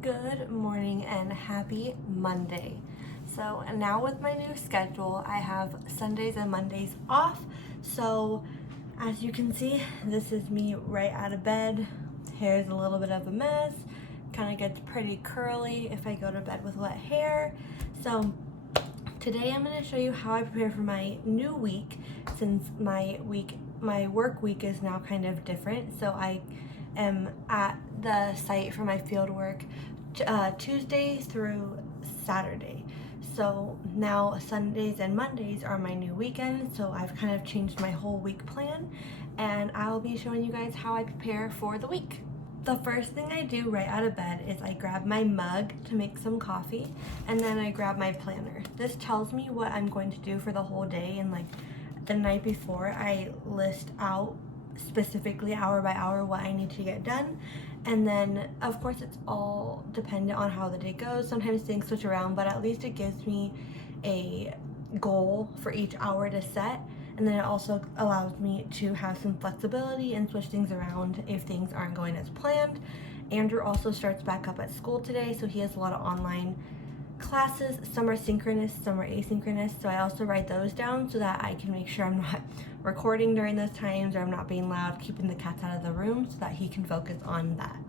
Good morning and happy Monday. So now with my new schedule, I have Sundays and Mondays off. So as you can see, this is me right out of bed. Hair's a little bit of a mess. Kind of gets pretty curly if I go to bed with wet hair. So today I'm going to show you how I prepare for my new week, since my work week is now kind of different. So I am at the site for my field work Tuesday through Saturday. So now Sundays and Mondays are my new weekend, so I've kind of changed my whole week plan, and I'll be showing you guys how I prepare for the week. The first thing I do right out of bed is I grab my mug to make some coffee, and then I grab my planner. This tells me what I'm going to do for the whole day, and like the night before I list out specifically hour by hour what I need to get done. And then of course it's all dependent on how the day goes. Sometimes things switch around, but at least it gives me a goal for each hour to set, and then it also allows me to have some flexibility and switch things around if things aren't going as planned. Andrew also starts back up at school today, so he has a lot of online classes. Some are synchronous, some are asynchronous, so I also write those down so that I can make sure I'm not recording during those times, or I'm not being loud, keeping the cats out of the room, so that he can focus on that.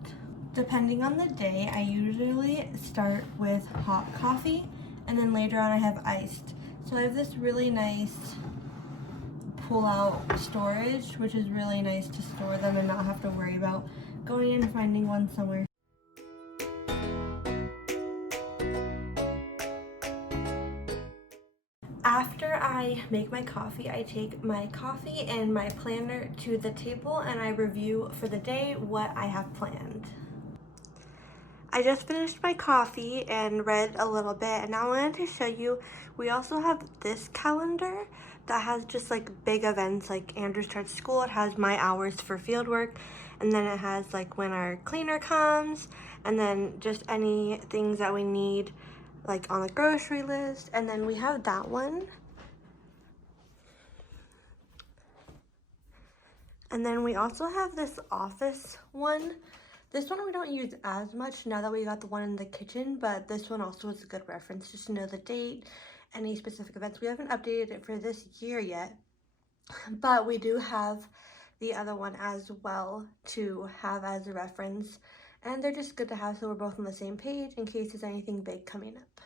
Depending on the day, I usually start with hot coffee, and then later on I have iced. So I have this really nice pull-out storage, which is really nice to store them and not have to worry about going and finding one somewhere. After I make my coffee, I take my coffee and my planner to the table and I review for the day what I have planned. I just finished my coffee and read a little bit, and now I wanted to show you, we also have this calendar that has just like big events, like Andrew starts school, it has my hours for field work, and then it has like when our cleaner comes, and then just any things that we need like on the grocery list. And then we have that one. And then we also have this office one. This one we don't use as much now that we got the one in the kitchen, but this one also is a good reference just to know the date, any specific events. We haven't updated it for this year yet, but we do have the other one as well to have as a reference, and they're just good to have so we're both on the same page in case there's anything big coming up.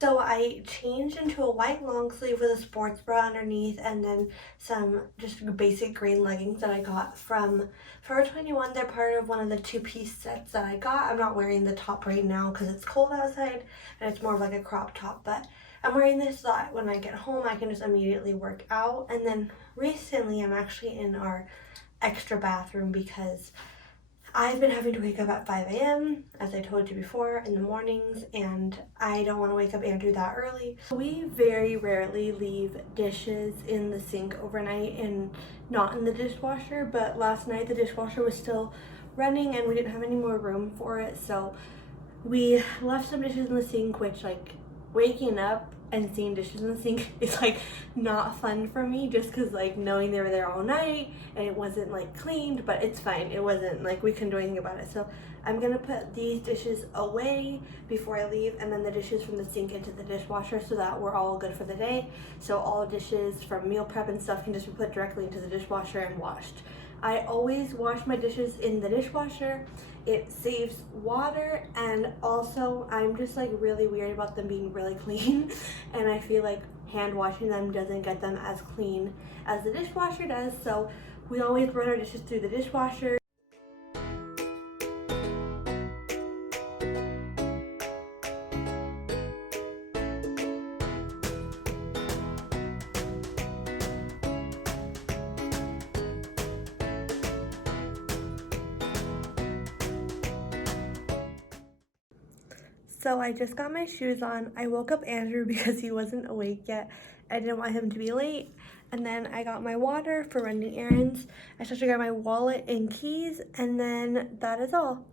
So I changed into a white long sleeve with a sports bra underneath, and then some just basic green leggings that I got from Forever 21. They're part of one of the two-piece sets that I got. I'm not wearing the top right now because it's cold outside and it's more of like a crop top, but I'm wearing this so that when I get home I can just immediately work out. And then recently I'm actually in our extra bathroom because I've been having to wake up at 5 a.m., as I told you before, in the mornings, and I don't want to wake up Andrew that early. We very rarely leave dishes in the sink overnight and not in the dishwasher, but last night the dishwasher was still running and we didn't have any more room for it, so we left some dishes in the sink, which like waking up and seeing dishes in the sink is like not fun for me, just because like knowing they were there all night and it wasn't like cleaned, but it's fine. It wasn't like we couldn't do anything about it. So I'm gonna put these dishes away before I leave, and then the dishes from the sink into the dishwasher so that we're all good for the day. So all dishes from meal prep and stuff can just be put directly into the dishwasher and washed. I always wash my dishes in the dishwasher. It saves water, and also I'm just like really weird about them being really clean and I feel like hand washing them doesn't get them as clean as the dishwasher does, so we always run our dishes through the dishwasher. So I just got my shoes on. I woke up Andrew because he wasn't awake yet. I didn't want him to be late. And then I got my water for running errands. I started to grab my wallet and keys, and then that is all.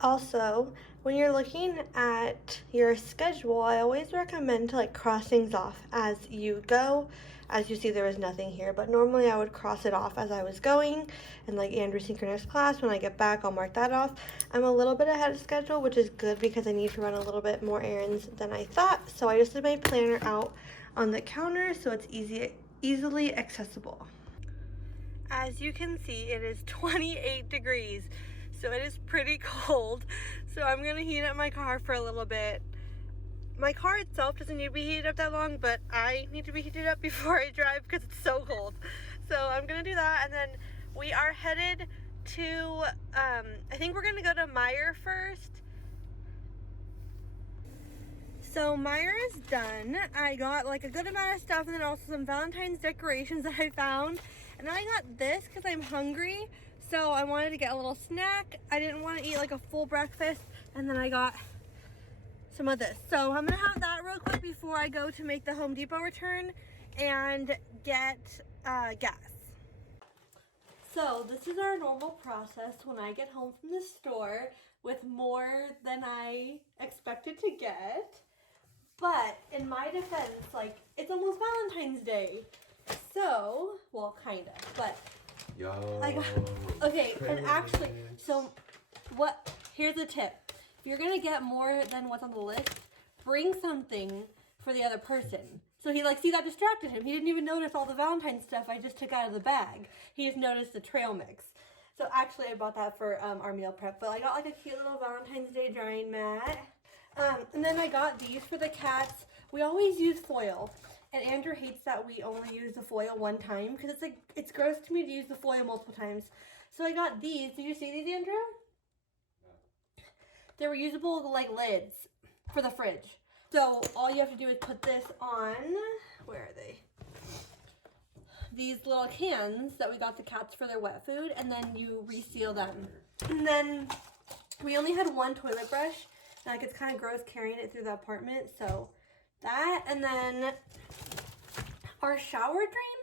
Also, when you're looking at your schedule, I always recommend to like cross things off as you go. As you see, there is nothing here, but normally I would cross it off as I was going. And like Andrew's synchronous class, when I get back, I'll mark that off. I'm a little bit ahead of schedule, which is good because I need to run a little bit more errands than I thought. So I just did my planner out on the counter so it's easily accessible. As you can see, it is 28 degrees, so it is pretty cold. So I'm gonna heat up my car for a little bit. My car itself doesn't need to be heated up that long, but I need to be heated up before I drive because it's so cold. So I'm gonna do that, and then we are headed to, I think we're gonna go to Meijer first. So Meijer is done. I got like a good amount of stuff and then also some Valentine's decorations that I found. And then I got this because I'm hungry. So I wanted to get a little snack. I didn't want to eat like a full breakfast. And then I got some of this. So I'm gonna have that real quick before I go to make the Home Depot return and get gas. So this is our normal process when I get home from the store with more than I expected to get. But in my defense, like, it's almost Valentine's Day. So, well, kind of, but I got, okay, and actually, so here's a tip. If you're gonna get more than what's on the list, bring something for the other person. So he see, that distracted him. He didn't even notice all the Valentine's stuff I just took out of the bag. He just noticed the trail mix. So actually I bought that for our meal prep, but I got like a cute little Valentine's Day drying mat. And then I got these for the cats. We always use foil, and Andrew hates that we only use the foil one time because it's gross to me to use the foil multiple times. So I got these. Did you see these, Andrew? No. They're reusable like lids for the fridge. So all you have to do is put this on. Where are they? These little cans that we got the cats for their wet food, and then you reseal them. And then we only had one toilet brush. Like, it's kind of gross carrying it through the apartment, so that. And then our shower drain,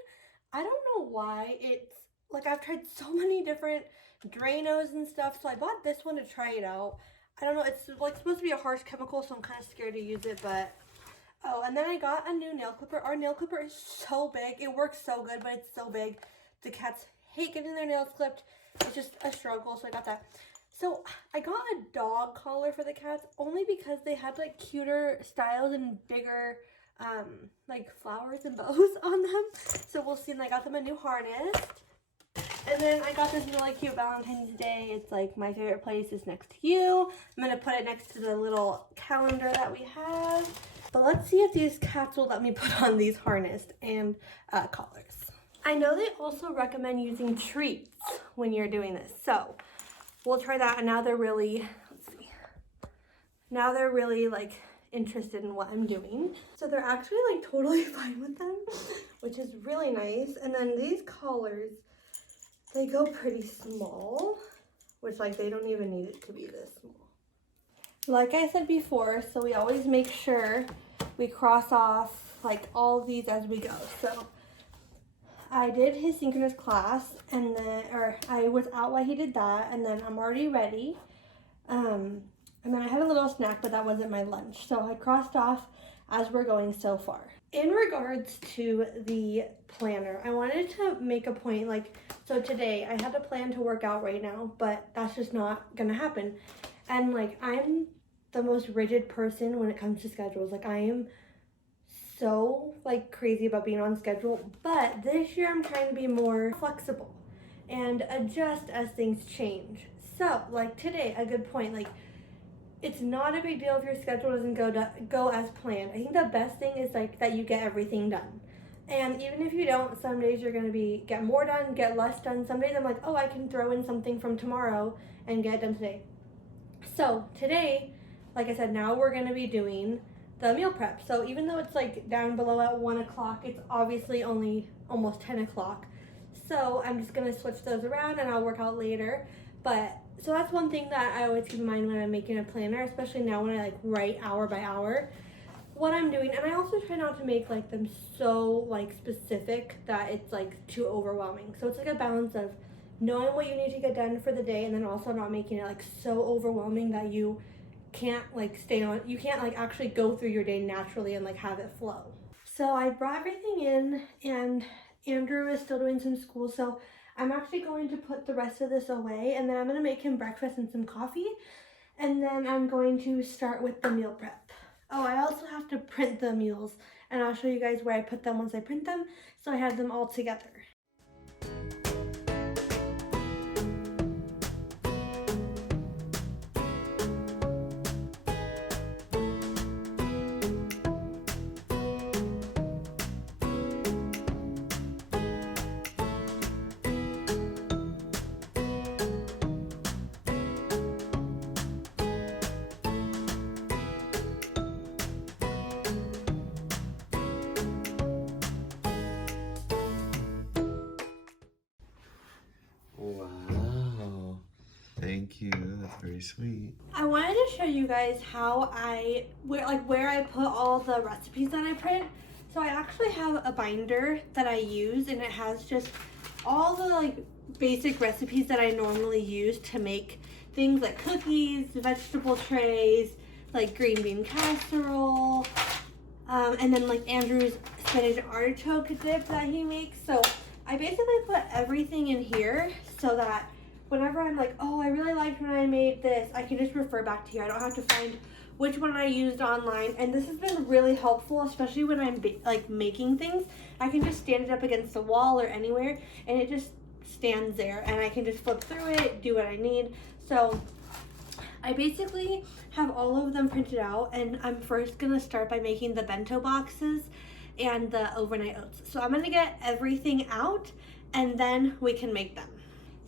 I don't know why it's like, I've tried so many different Drainos and stuff, so I bought this one to try it out. I don't know, it's like supposed to be a harsh chemical, so I'm kind of scared to use it. But oh, and then I got a new nail clipper. Our nail clipper is so big. It works so good, but it's so big. The cats hate getting their nails clipped. It's just a struggle, so I got that. So I got a dog collar for the cats only because they had like cuter styles and bigger like flowers and bows on them. So we'll see. And I got them a new harness. And then I got this really cute Valentine's Day. It's like my favorite place is next to you. I'm going to put it next to the little calendar that we have. But let's see if these cats will let me put on these harnessed and collars. I know they also recommend using treats when you're doing this. So we'll try that, and now they're really, let's see. Now they're really like interested in what I'm doing. So they're actually like totally fine with them, which is really nice. And then these collars, they go pretty small, which like they don't even need it to be this small. Like I said before, so we always make sure we cross off like all of these as we go. So I did his synchronous class, and then, or I was out while he did that, and then I'm already ready. And then I had a little snack, but that wasn't my lunch. So I crossed off as we're going so far. In regards to the planner, I wanted to make a point, like, so today I had a plan to work out right now, but that's just not gonna happen. And like, I'm the most rigid person when it comes to schedules. Like, I am so like crazy about being on schedule, but this year I'm trying to be more flexible and adjust as things change. So like today, a good point, like, it's not a big deal if your schedule doesn't go as planned. I think the best thing is like that you get everything done. And even if you don't, some days you're going to get more done, get less done. Some days I'm like, oh, I can throw in something from tomorrow and get it done today. So today, like I said, now we're going to be doing the meal prep. So even though it's like down below at 1 o'clock, it's obviously only almost 10 o'clock. So I'm just going to switch those around and I'll work out later. But so that's one thing that I always keep in mind when I'm making a planner, especially now when I like write hour by hour what I'm doing. And I also try not to make like them so like specific that it's like too overwhelming. So it's like a balance of knowing what you need to get done for the day, and then also not making it like so overwhelming that you can't like stay on, you can't like actually go through your day naturally and like have it flow. So I brought everything in, and Andrew is still doing some school, so I'm actually going to put the rest of this away, and then I'm going to make him breakfast and some coffee, and then I'm going to start with the meal prep. Oh, I also have to print the meals, and I'll show you guys where I put them once I print them, so I have them all together. Wow. Thank you. That's very sweet. I wanted to show you guys how where I put all the recipes that I print. So I actually have a binder that I use, and it has just all the like basic recipes that I normally use to make things like cookies, vegetable trays, like green bean casserole, and then like Andrew's spinach artichoke dip that he makes. So I basically put everything in here so that whenever I'm like, oh, I really liked when I made this, I can just refer back to here. I don't have to find which one I used online. And this has been really helpful, especially when I'm like making things. I can just stand it up against the wall or anywhere, and it just stands there, and I can just flip through it, do what I need. So I basically have all of them printed out, and I'm first gonna start by making the bento boxes and the overnight oats. So I'm gonna get everything out, and then we can make them.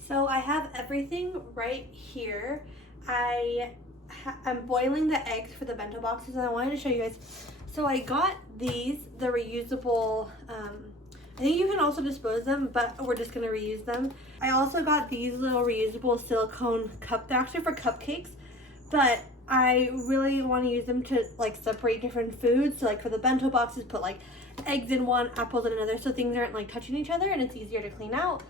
So I have everything right here. I'm boiling the eggs for the bento boxes, and I wanted to show you guys. So I got these, the reusable, I think you can also dispose them, but we're just gonna reuse them. I also got these little reusable silicone cup. They're actually for cupcakes, but I really want to use them to like separate different foods. So like for the bento boxes, put like eggs in one, apples in another, so things aren't like touching each other and it's easier to clean out.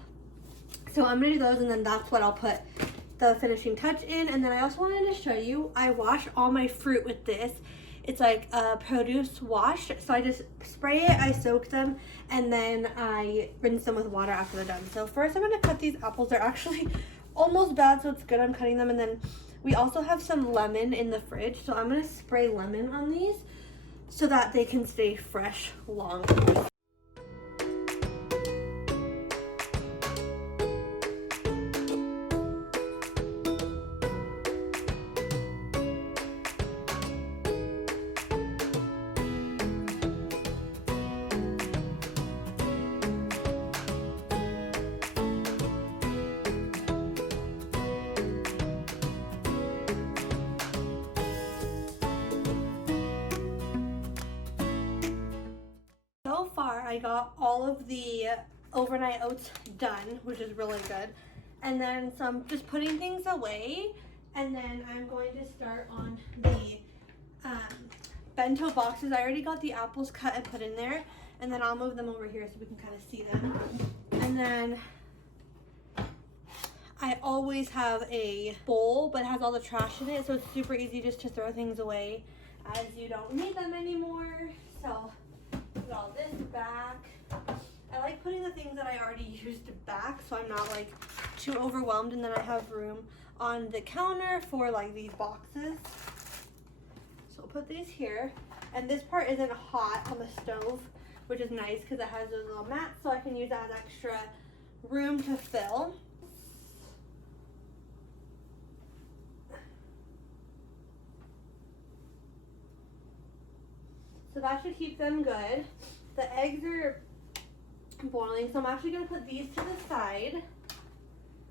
So I'm gonna do those, and then that's what I'll put the finishing touch in. And then I also wanted to show you, I wash all my fruit with this. It's like a produce wash. So I just spray it, I soak them, and then I rinse them with water after they're done. So first I'm gonna cut these apples. They're actually almost bad, so it's good I'm cutting them. And then we also have some lemon in the fridge. So I'm gonna spray lemon on these so that they can stay fresh longer. So far, I got all of the overnight oats done, which is really good. And then some, just putting things away. And then I'm going to start on the bento boxes. I already got the apples cut and put in there. And then I'll move them over here so we can kind of see them. And then I always have a bowl, but it has all the trash in it. So it's super easy just to throw things away as you don't need them anymore. So put all this back. I like putting the things that I already used back so I'm not like too overwhelmed, and then I have room on the counter for like these boxes. So I'll put these here, and this part isn't hot on the stove, which is nice because it has those little mats, so I can use that as extra room to fill. So that should keep them good. The eggs are boiling, so I'm actually gonna put these to the side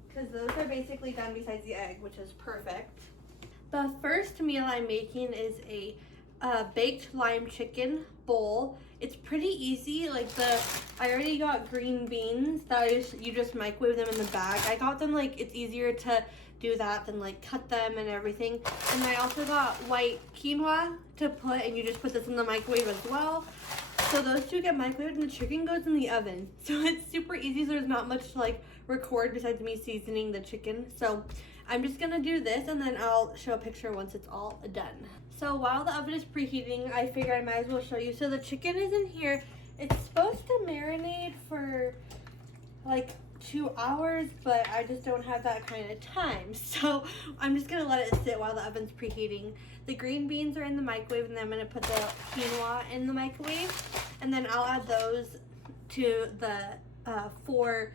because those are basically done besides the egg, which is perfect. The first meal I'm making is a baked lime chicken bowl. It's pretty easy. Like I already got green beans that you just microwave them in the bag. I got them like it's easier to do that than like cut them and everything. And I also got white quinoa to put, and you just put this in the microwave as well. So those two get microwaved and the chicken goes in the oven. So it's super easy, so there's not much like record besides me seasoning the chicken. So I'm just gonna do this and then I'll show a picture once it's all done. So while the oven is preheating, I figure I might as well show you. So the chicken is in here. It's supposed to marinate for like 2 hours, but I just don't have that kind of time. So I'm just gonna let it sit while the oven's preheating. The green beans are in the microwave, and then I'm gonna put the quinoa in the microwave, and then I'll add those to the 4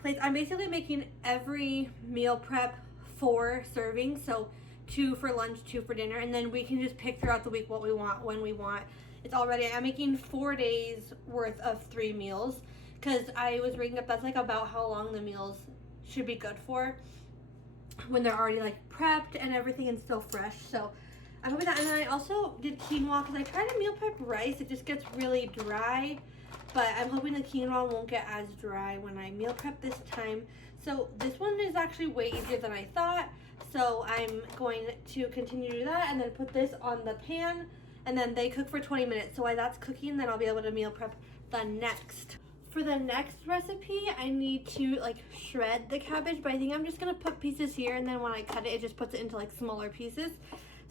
plates. I'm basically making every meal prep 4 servings, so 2 for lunch, 2 for dinner, and then we can just pick throughout the week what we want, when we want. It's all ready. I'm making 4 days worth of 3 meals, because I was reading up that's like about how long the meals should be good for when they're already like prepped and everything and still fresh. So I'm hoping that. And then I also did quinoa because I tried to meal prep rice. It just gets really dry, but I'm hoping the quinoa won't get as dry when I meal prep this time. So this one is actually way easier than I thought. So I'm going to continue to do that and then put this on the pan, and then they cook for 20 minutes. So while that's cooking, then I'll be able to meal prep the next. For the next recipe, I need to like shred the cabbage, but I think I'm just gonna put pieces here, and then when I cut it, it just puts it into like smaller pieces.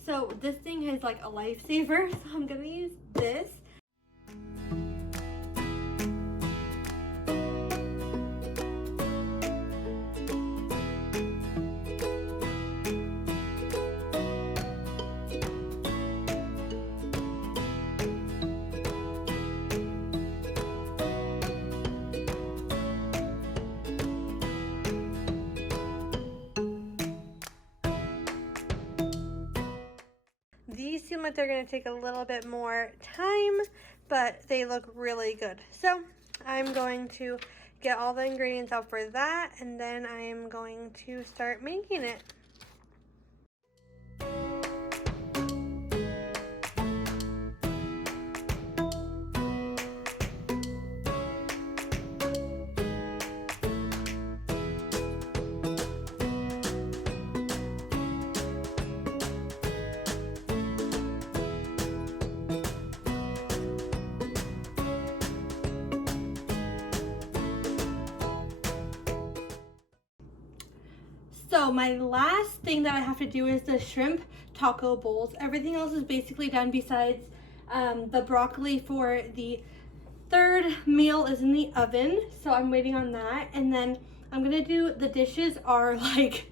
So this thing is like a lifesaver, so I'm gonna use this. These seem like they're going to take a little bit more time, but they look really good. So I'm going to get all the ingredients out for that, and then I am going to start making it. So my last thing that I have to do is the shrimp taco bowls. Everything else is basically done besides the broccoli for the 3rd meal is in the oven. So I'm waiting on that. And then I'm gonna do, the dishes are like,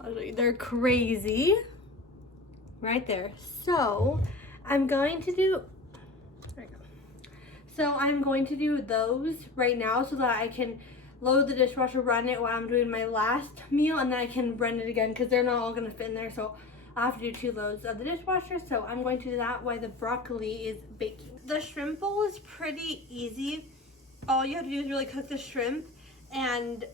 I'll show you, they're crazy. Right there. So I'm going to do, there we go. So I'm going to do those right now so that I can load the dishwasher, run it while I'm doing my last meal, and then I can run it again because they're not all going to fit in there. So I have to do 2 loads of the dishwasher. So I'm going to do that while the broccoli is baking. The shrimp bowl is pretty easy. All you have to do is really cook the shrimp and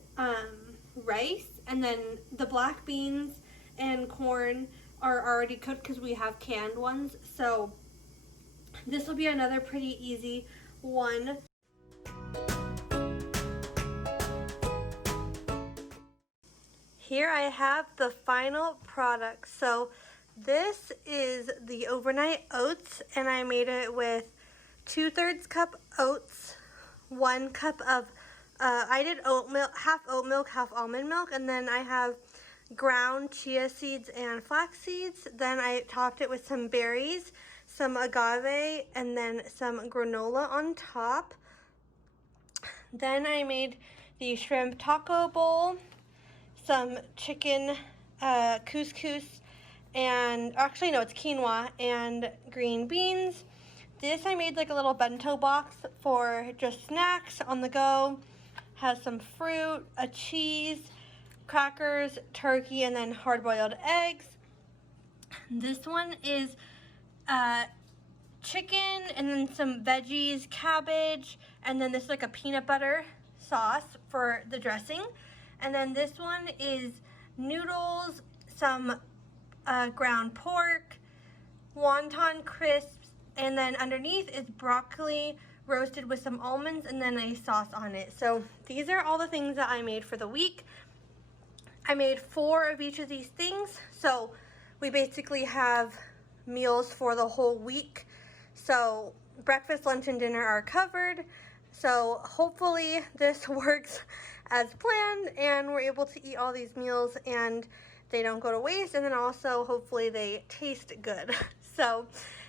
rice, and then the black beans and corn are already cooked because we have canned ones. So this will be another pretty easy one. Here I have the final product. So this is the overnight oats, and I made it with 2/3 cup oats, 1 cup of, I did oat milk, half almond milk, and then I have ground chia seeds and flax seeds. Then I topped it with some berries, some agave, and then some granola on top. Then I made the shrimp taco bowl, some chicken couscous, and actually no, it's quinoa and green beans. This I made like a little bento box for just snacks on the go. Has some fruit, a cheese, crackers, turkey, and then hard-boiled eggs. This one is chicken and then some veggies, cabbage, and then this is like a peanut butter sauce for the dressing. And then this one is noodles, some ground pork, wonton crisps, and then underneath is broccoli roasted with some almonds and then a sauce on it. So these are all the things that I made for the week. I made 4 of each of these things, so we basically have meals for the whole week. So breakfast, lunch, and dinner are covered. So hopefully this works as planned, and we're able to eat all these meals and they don't go to waste, and then also hopefully they taste good. So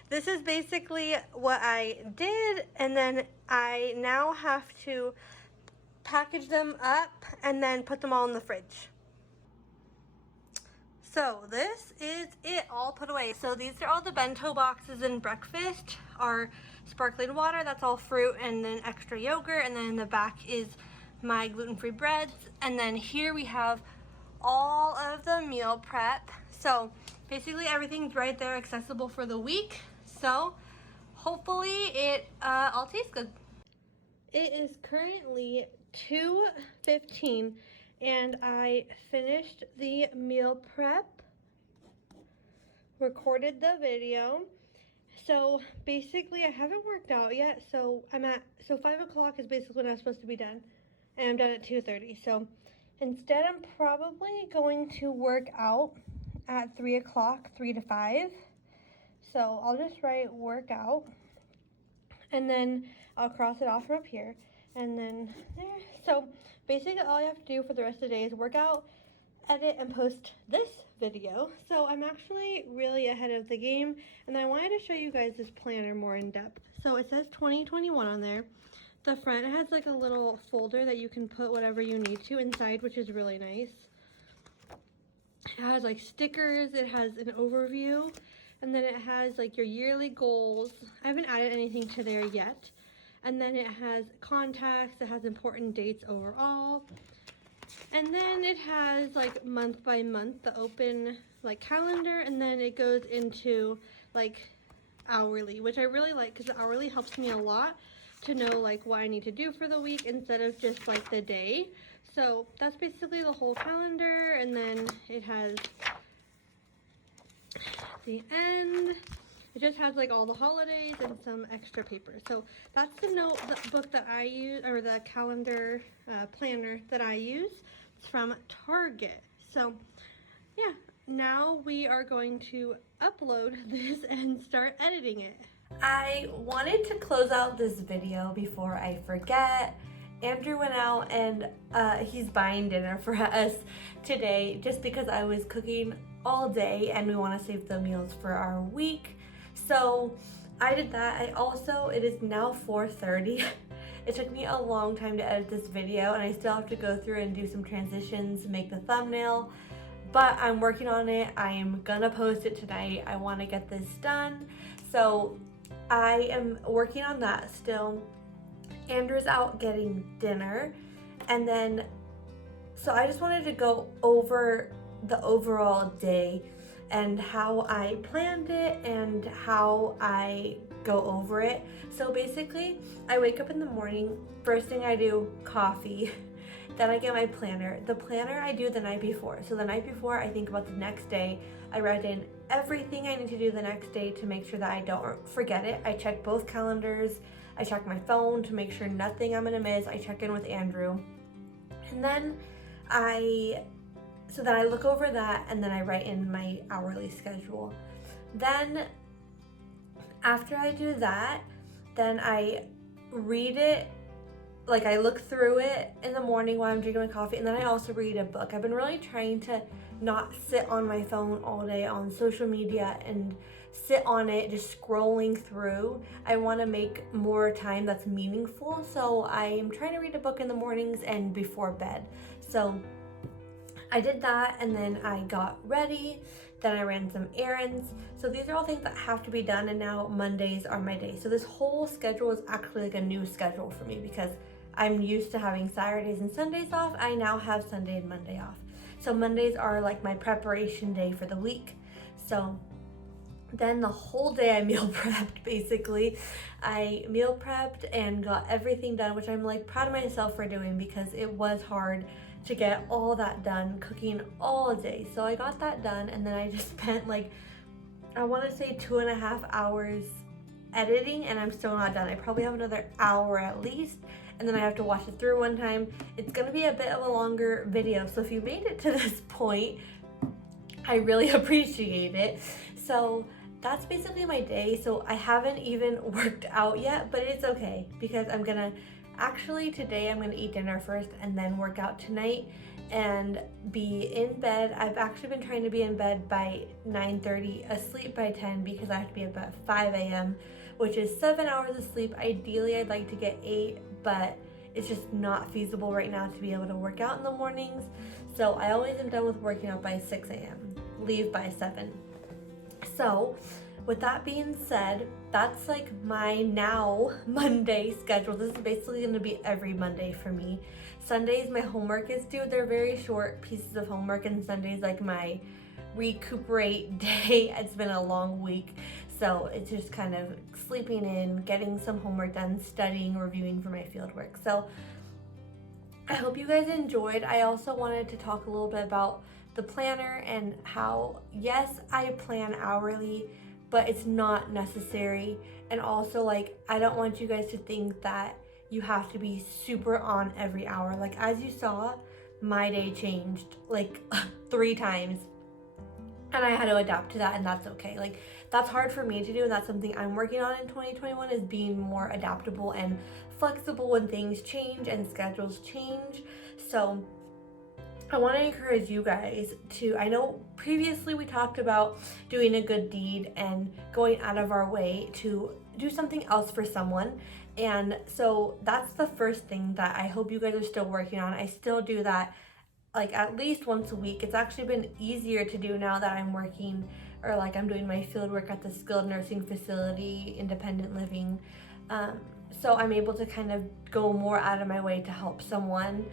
this is basically what I did, and then I now have to package them up and then put them all in the fridge. So this is it all put away. So these are all the bento boxes and breakfast. Our sparkling water, that's all fruit, and then extra yogurt, and then in the back is my gluten-free breads. And then here we have all of the meal prep. So basically everything's right there accessible for the week. So hopefully it all tastes good. It is currently 2:15 and I finished the meal prep, recorded the video. So basically I haven't worked out yet, so 5 o'clock is basically when I'm supposed to be done, and I'm done at 2:30. So instead I'm probably going to work out at 3 o'clock, 3 to 5. So I'll just write workout, and then I'll cross it off from up here, and then there. So basically all I have to do for the rest of the day is work out, edit, and post this video. So I'm actually really ahead of the game, and I wanted to show you guys this planner more in depth. So it says 2021 on there. The front has like a little folder that you can put whatever you need to inside, which is really nice. It has like stickers, it has an overview, and then it has like your yearly goals. I haven't added anything to there yet. And then it has contacts, it has important dates overall. And then it has like month by month, the open like calendar, and then it goes into like hourly, which I really like because the hourly helps me a lot to know like what I need to do for the week instead of just like the day. So that's basically the whole calendar, and then it has the end. It just has like all the holidays and some extra paper. So that's the book that I use, or the calendar planner that I use. It's from Target. So yeah, now we are going to upload this and start editing it. I wanted to close out this video before I forget. Andrew went out and he's buying dinner for us today just because I was cooking all day and we want to save the meals for our week. So I did that. It is now 4:30. It took me a long time to edit this video, and I still have to go through and do some transitions, make the thumbnail, but I'm working on it. I am gonna post it tonight. I want to get this done. So I am working on that still. Andrew's out getting dinner, and then so I just wanted to go over the overall day and how I planned it and how I go over it. So basically, I wake up in the morning, first thing I do, coffee, then I get my planner. The planner I do the night before. So the night before, I think about the next day. I write in everything I need to do the next day to make sure that I don't forget it. I check both calendars. I check my phone to make sure nothing I'm gonna miss. I check in with Andrew. And then I look over that, and then I write in my hourly schedule. Then after I do that, then I read it, like I look through it in the morning while I'm drinking my coffee, and then I also read a book. I've been really trying to not sit on my phone all day on social media and sit on it just scrolling through. I want to make more time that's meaningful, so I'm trying to read a book in the mornings and before bed. So I did that, and then I got ready, then I ran some errands. So these are all things that have to be done, and now Mondays are my day. So this whole schedule is actually like a new schedule for me because I'm used to having Saturdays and Sundays off. I now have Sunday and Monday off. So Mondays are like my preparation day for the week. So then the whole day I meal prepped, basically. I meal prepped and got everything done, which I'm like proud of myself for doing because it was hard to get all that done, cooking all day. So I got that done, and then I just spent like, I want to say 2.5 hours editing, and I'm still not done. I probably have another hour at least, and then I have to watch it through one time. It's gonna be a bit of a longer video, so if you made it to this point, I really appreciate it. So that's basically my day. So I haven't even worked out yet, but it's okay because I'm gonna Actually, today I'm gonna eat dinner first and then work out tonight and be in bed. I've actually been trying to be in bed by 9:30, asleep by 10 because I have to be up at 5 a.m., which is 7 hours of sleep. Ideally, I'd like to get 8, but it's just not feasible right now to be able to work out in the mornings. So I always am done with working out by 6 a.m., leave by 7. So with that being said, that's like my now Monday schedule. This is basically going to be every Monday for me. Sundays my homework is due. They're very short pieces of homework, and Sundays like my recuperate day. It's been a long week, so it's just kind of sleeping in, getting some homework done, studying, reviewing for my field work. So I hope you guys enjoyed. I also wanted to talk a little bit about the planner and how, yes, I plan hourly, but it's not necessary. And also, like, I don't want you guys to think that you have to be super on every hour. Like, as you saw, my day changed like 3 times, and I had to adapt to that, and that's okay. Like, that's hard for me to do, and that's something I'm working on in 2021, is being more adaptable and flexible when things change and schedules change. So I want to encourage you guys to, I know previously we talked about doing a good deed and going out of our way to do something else for someone. And so that's the first thing that I hope you guys are still working on. I still do that like at least once a week. It's actually been easier to do now that I'm working, or like I'm doing my field work at the skilled nursing facility, independent living. So I'm able to kind of go more out of my way to help someone,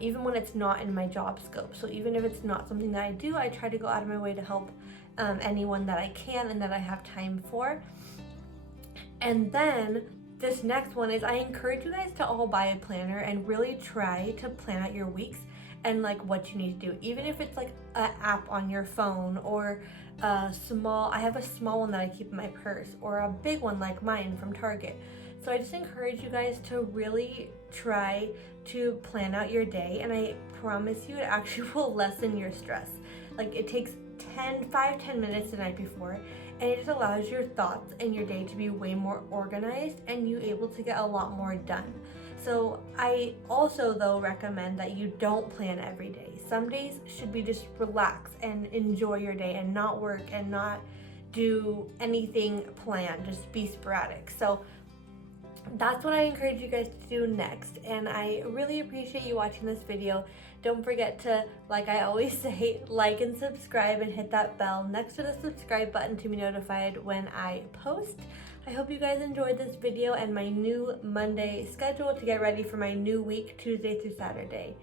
even when it's not in my job scope. So even if it's not something that I do, I try to go out of my way to help anyone that I can and that I have time for. And then this next one is, I encourage you guys to all buy a planner and really try to plan out your weeks and like what you need to do. Even if it's like an app on your phone, or I have a small one that I keep in my purse, or a big one like mine from Target. So I just encourage you guys to really try to plan out your day, and I promise you it actually will lessen your stress. Like, it takes 5-10 minutes the night before, and it just allows your thoughts and your day to be way more organized, and you able to get a lot more done. So I also though recommend that you don't plan every day. Some days should be just relax and enjoy your day and not work and not do anything planned, just be sporadic. So that's what I encourage you guys to do next, and I really appreciate you watching this video. Don't forget to, like I always say, like and subscribe and hit that bell next to the subscribe button to be notified when I post. I hope you guys enjoyed this video and my new Monday schedule to get ready for my new week, Tuesday through Saturday.